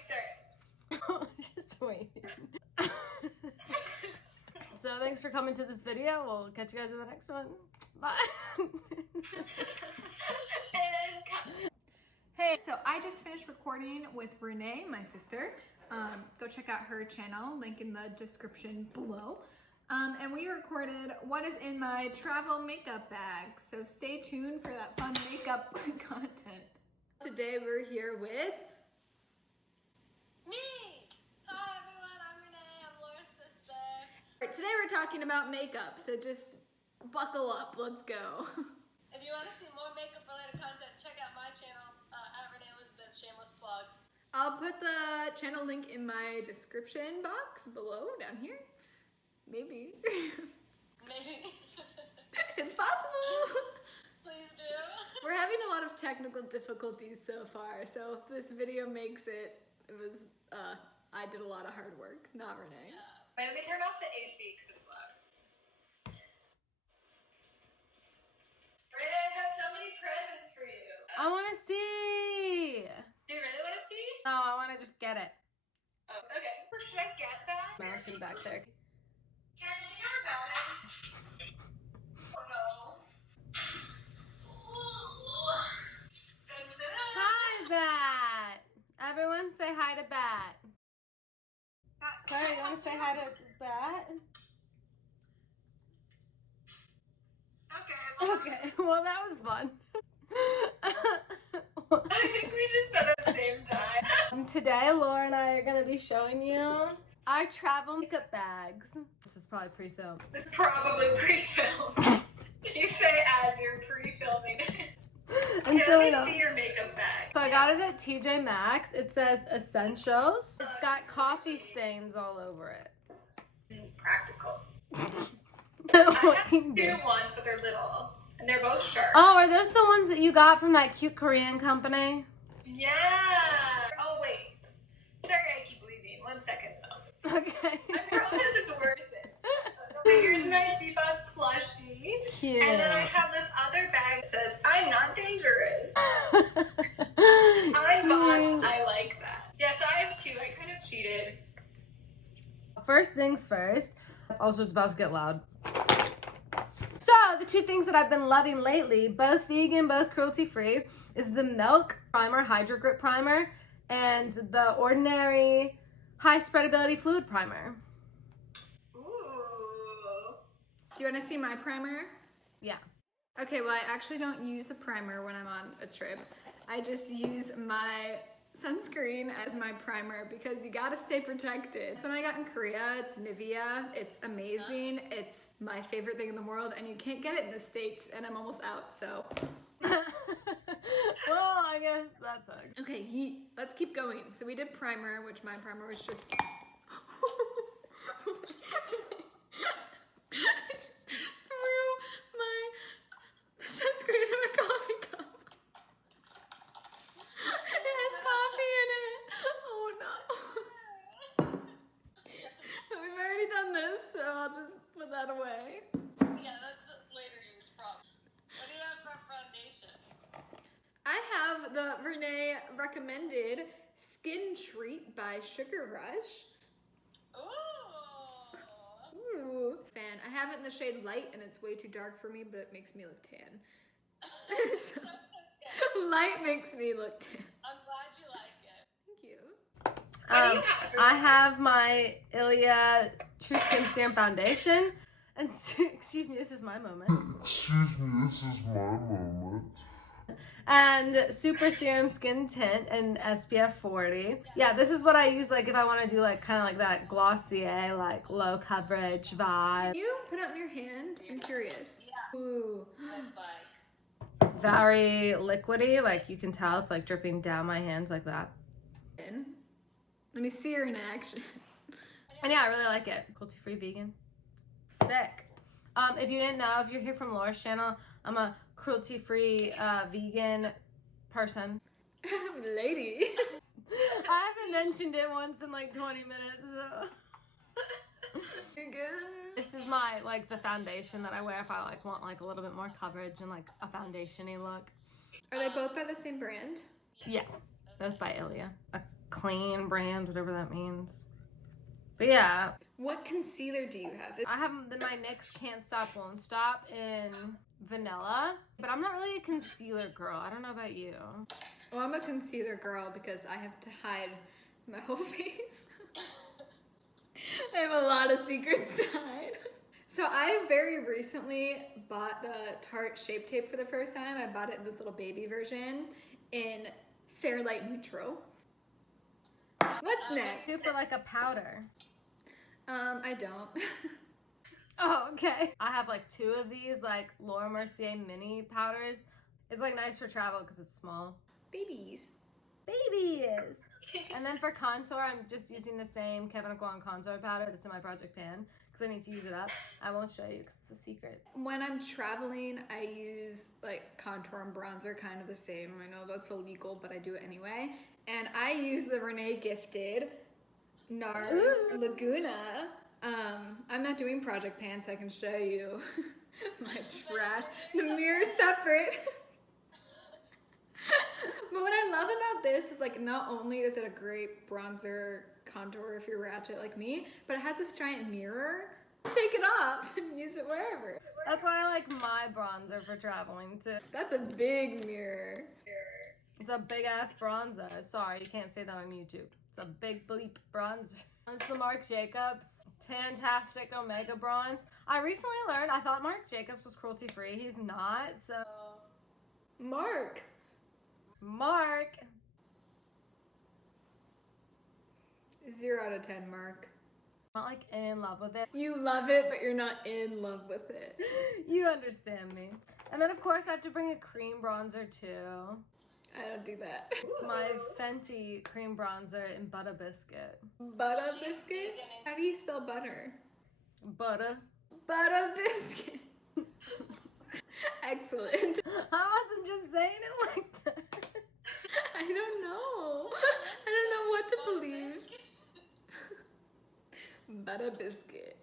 start. Just wait. So thanks for coming to this video. We'll catch you guys in the next one. Bye. And cut. Hey, so I just finished recording with Renee, my sister. Go check out her channel, link in the description below. And we recorded what is in my travel makeup bag. So stay tuned for that fun makeup content. Today we're here with Me! Hi everyone, I'm Renee, I'm Laura's sister. Today we're talking about makeup, so just buckle up, let's go. If you want to see more makeup related content, check out my channel at Renee Elizabeth, shameless plug. I'll put the channel link in my description box below, down here. Maybe. Maybe. It's possible. Please do. We're having a lot of technical difficulties so far, so if this video makes it, I did a lot of hard work, not Renee. Yeah. Wait, let me turn off the AC because it's loud. Renee, I have so many presents for you. I want to see. Do you really want to see? No, I want to just get it. Oh, okay. Or should I get that? Mountain back there. Can I do your bags? Oh no. Hi, Bat. Everyone say hi to Bat. Claire, you want to say hi to Bat? Okay, well that was fun. I think we just said at the same time. Today, Laura and I are going to be showing you our travel makeup bags. This is probably pre-filmed. This is probably pre-filmed. You say as you're pre-filming it. And Let me see your makeup bag. So I got it at TJ Maxx. It says Essentials. It's got coffee stains all over it. Practical. What I have can you two do? ones, but they're little. And they're both sharks. Oh, are those the ones that you got from that cute Korean company? Yeah. Oh, wait. Sorry I keep leaving. 1 second, though. Okay. I promise it's worth it. Okay, here's my G-Boss plushie. Cute. And then I have this other bag that says, I'm not dangerous. I'm boss. I like that. Yeah, so I have two. I kind of cheated. First things first. Also, it's about to get loud. So, the two things that I've been loving lately, both vegan, both cruelty-free, is the Milk Primer, Hydro Grip Primer, and the Ordinary High Spreadability Fluid Primer. Ooh. Do you want to see my primer? Yeah. Okay, well I actually don't use a primer when I'm on a trip. I just use my sunscreen as my primer because you gotta stay protected. So when I got in Korea, it's Nivea. It's amazing. It's my favorite thing in the world and you can't get it in the States and I'm almost out, so. Well, I guess that sucks. Okay, let's keep going. So we did primer, which my primer was just... I just threw my sunscreen in a coffee cup. It has coffee in it. Oh no. We've already done this, so I'll just put that away. Yeah, that's the later use problem. What do you have for foundation? I have the Renee recommended Skin Treat by Sugar Rush. Ooh. Fan. I have it in the shade light and it's way too dark for me, but it makes me look tan. So, light makes me look tan. I'm glad you like it. Thank you. What do you have? I have my Ilia True Skin Serum Foundation. And excuse me, this is my moment. And Super Serum Skin Tint and SPF 40. Yeah, this is what I use like if I want to do like kind of like that Glossier, like low coverage vibe. Can you put it on your hand? I'm curious. Yeah. Ooh. Like, Very liquidy, like you can tell it's like dripping down my hands like that. Let me see her in action. And yeah, I really like it. Cruelty-free vegan. Sick. If you didn't know, if you're here from Laura's channel, I'm a cruelty-free vegan person. Lady. I haven't mentioned it once in like 20 minutes, so. This is my, like, the foundation that I wear if I like want like a little bit more coverage and like a foundation-y look. Are they both by the same brand? Yeah, both by Ilia. A clean brand, whatever that means. But yeah. What concealer do you have? I have my NYX Can't Stop Won't Stop in vanilla, but I'm not really a concealer girl. I don't know about you. Well, I'm a concealer girl because I have to hide my whole face. I have a lot of secrets to hide. So I very recently bought the Tarte Shape Tape for the first time. I bought it in this little baby version in Fairlight Neutral. What's next? Do for like a powder. I don't. Oh, okay. I have like 2 of these like Laura Mercier mini powders. It's like nice for travel because it's small. Babies. Babies. And then for contour, I'm just using the same Kevyn Aucoin contour powder that's in my project pan because I need to use it up. I won't show you because it's a secret. When I'm traveling, I use like contour and bronzer, kind of the same. I know that's illegal, but I do it anyway. And I use the Renee gifted NARS Laguna. I'm not doing project pan, so I can show you my trash. The mirror's separate. But what I love about this is like not only is it a great bronzer contour if you're ratchet like me, but it has this giant mirror. Take it off and use it wherever. That's why I like my bronzer for traveling too. That's a big mirror. It's a big ass bronzer. Sorry, you can't say that on YouTube. It's a big bleep bronzer. It's the Marc Jacobs Fantastic Omega Bronze. I recently learned I thought Marc Jacobs was cruelty free. He's not, so. Mark. 0 out of 10, Mark. I'm not like in love with it. You love it, but you're not in love with it. You understand me. And then of course I have to bring a cream bronzer too. I don't do that. It's my Fenty cream bronzer in Butter Biscuit. Butter biscuit? How do you spell butter? Butter. Butter biscuit. Excellent. I wasn't just saying it like that. I don't know. I don't know what to believe. Butter biscuit.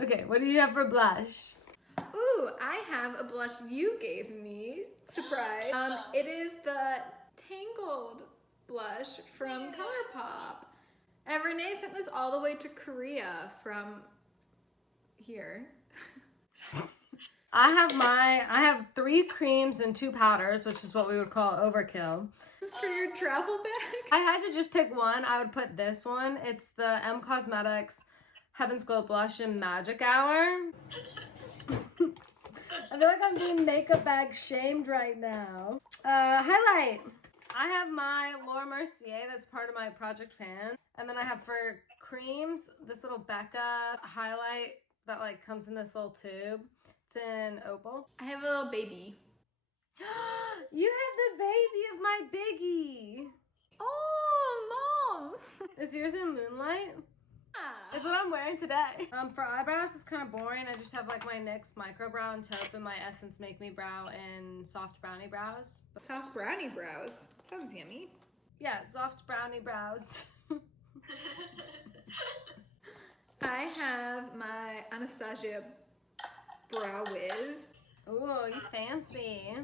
Okay, what do you have for blush? Ooh, I have a blush you gave me. Surprise. It is the Tangled blush from ColourPop. And Renee sent this all the way to Korea from here. I have 3 creams and 2 powders, which is what we would call overkill. This is for your travel bag? I had to just pick one. I would put this one. It's the M Cosmetics Heaven's Glow Blush in Magic Hour. I feel like I'm being makeup bag shamed right now. Highlight. I have my Laura Mercier, that's part of my project pan. And then I have for creams, this little Becca highlight that like comes in this little tube. It's in Opal. I have a little baby. You have the baby of my biggie. Oh, Mom. Is yours in Moonlight? Yeah. It's what I'm wearing today. For eyebrows, it's kind of boring. I just have like my NYX Micro Brow and Taupe and my Essence Make Me Brow in Soft Brownie Brows. Soft brownie brows. Sounds yummy. Yeah, soft brownie brows. I have my Anastasia Brow Wiz. Ooh, you fancy.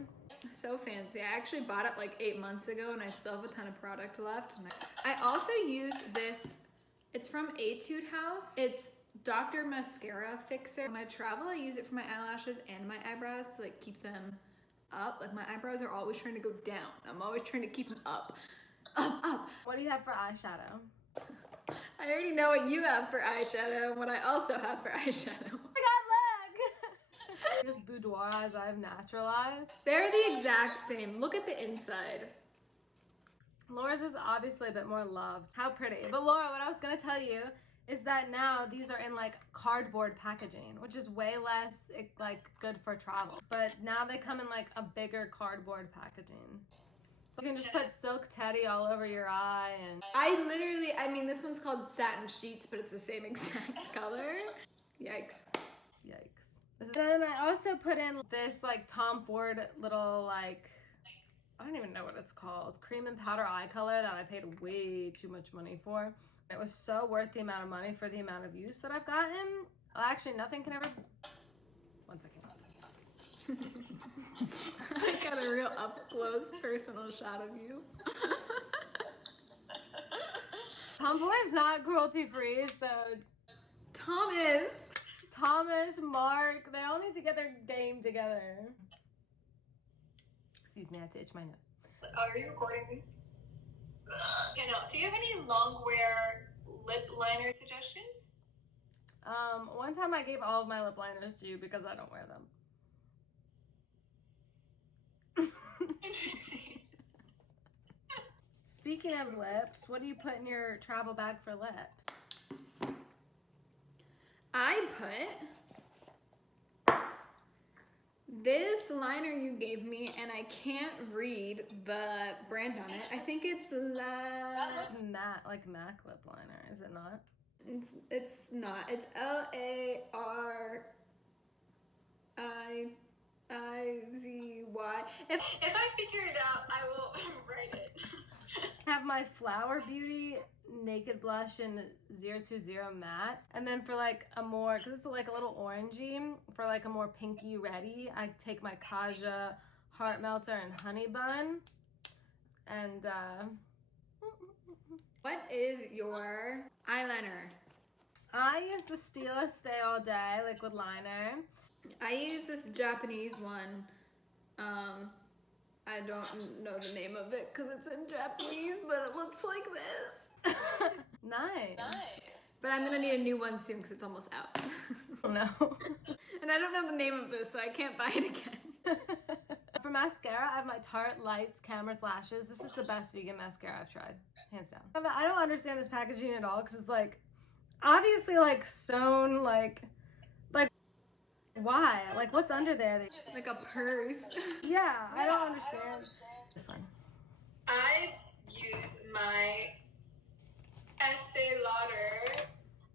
So fancy. I actually bought it like 8 months ago and I still have a ton of product left. And I also use this, it's from Etude House. It's Dr. Mascara Fixer. When I travel, I use it for my eyelashes and my eyebrows to like keep them up. Like my eyebrows are always trying to go down. I'm always trying to keep them up. Up. What do you have for eyeshadow? I already know what you have for eyeshadow and what I also have for eyeshadow. Just boudoir eyes I've naturalized. They're the exact same. Look at the inside. Laura's is obviously a bit more loved. How pretty. But Laura, what I was gonna tell you is that now these are in like cardboard packaging, which is way less like good for travel. But now they come in like a bigger cardboard packaging. You can just put Silk Teddy all over your eye and... I mean, this one's called Satin Sheets, but it's the same exact color. Yikes. Yikes. And then I also put in this like Tom Ford little like, I don't even know what it's called, cream and powder eye color that I paid way too much money for. It was so worth the amount of money for the amount of use that I've gotten. Well, actually, nothing can ever... One second. I got a real up close personal shot of you. Tomboy is not cruelty free, so Thomas. Thomas, Mark, they all need to get their game together. Excuse me, I had to itch my nose. Are you recording? Okay, no. Do you have any long wear lip liner suggestions? One time I gave all of my lip liners to you because I don't wear them. Interesting. Speaking of lips, what do you put in your travel bag for lips? I put this liner you gave me, and I can't read the brand on it. I think it's That's matte, like MAC lip liner, is it not? It's not. It's LARIZY. If I figure it out, I will write it. I have my Flower Beauty Naked Blush in 020 matte. And then for like a more, because it's like a little orangey, for like a more pinky reddy, I take my Kaja Heart Melter and Honey Bun. And what is your eyeliner? I use the Stila Stay All Day liquid liner. I use this Japanese one. I don't know the name of it because it's in Japanese, but it looks like this. Nice. But I'm gonna need a new one soon because it's almost out. Oh no. And I don't know the name of this, so I can't buy it again. For mascara, I have my Tarte Lights Cameras Lashes. This is the best vegan mascara I've tried, hands down. I don't understand this packaging at all because it's like, obviously like sewn, like why? Like what's under there? Like a purse. Yeah, I don't understand. This one. I use my Estee Lauder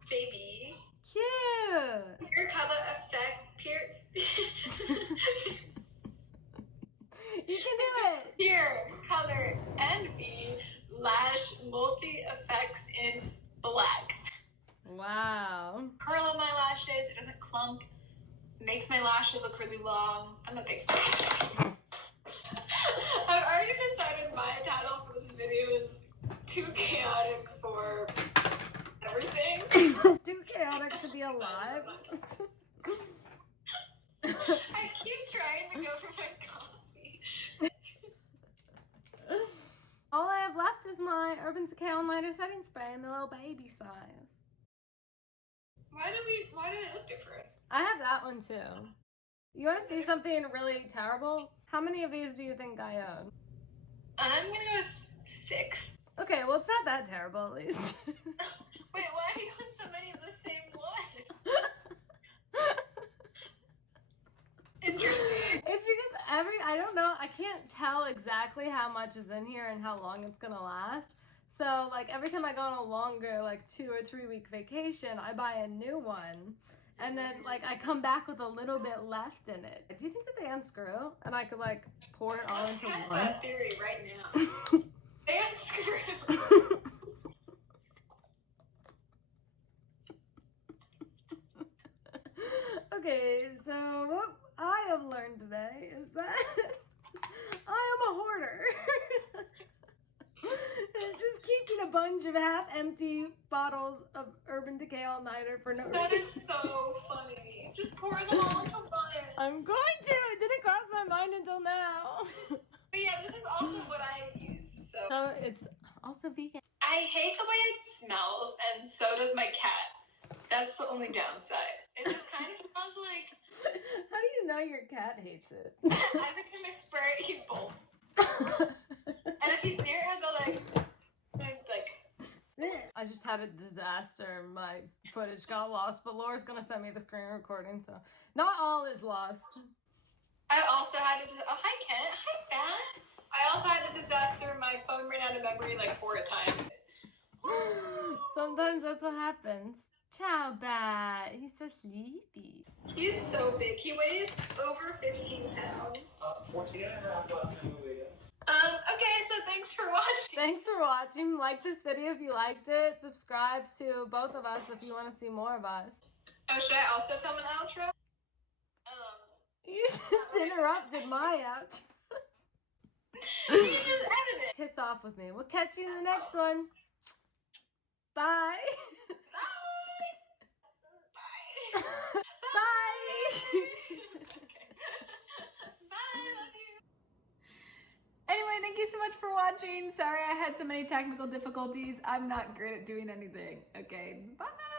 Baby Cute. Pure Color Effect You can do it. Pure Color Envy Lash Multi Effects in black. Wow. Curl on my lashes. It doesn't clump. Makes my lashes look really long. I'm a big fan. I've already decided my title for this video is Too Chaotic for Everything. Too chaotic to be alive. I keep trying to go for my coffee. All I have left is my Urban Decay Liner Setting Spray in the little baby size. Why do they look different? I have that one too. You want to see something really terrible? How many of these do you think I own? I'm gonna go 6. Okay, well it's not that terrible at least. Wait, why do you want so many of the same one? Interesting. It's because I don't know, I can't tell exactly how much is in here and how long it's gonna last. So like every time I go on a longer like 2 or 3 week vacation, I buy a new one. And then like I come back with a little bit left in it. Do you think that they unscrew? And I could like pour it all into Test one? that theory right now. They unscrew. Okay, so what I have learned today is that I am a hoarder. It's just keeping a bunch of half-empty bottles of Urban Decay All Nighter for no reason. That is so funny. Just pour them all into one. I'm going to. It didn't cross my mind until now. But yeah, this is also what I use. So it's also vegan. I hate the way it smells, and so does my cat. That's the only downside. It just kind of smells like. How do you know your cat hates it? Every time I spray it, he bolts. And if he's near it, he'll go like. I just had a disaster. My footage got lost, but Laura's gonna send me the screen recording, so not all is lost. I also had a hi Kent, hi Bat. I also had a disaster. My phone ran out of memory like 4 times. Sometimes that's what happens. Ciao, Bat. He's so sleepy. He's so big. He weighs over 15 pounds. Okay, so thanks for watching. Thanks for watching. Like this video if you liked it. Subscribe to both of us if you want to see more of us. Oh, should I also film an outro? You just interrupted my outro. You just edited it. Kiss off with me. We'll catch you in the next one. Bye. Bye. Bye. Bye. Love you. Anyway, thank you so much for watching. Sorry I had so many technical difficulties. I'm not great at doing anything. Okay, bye.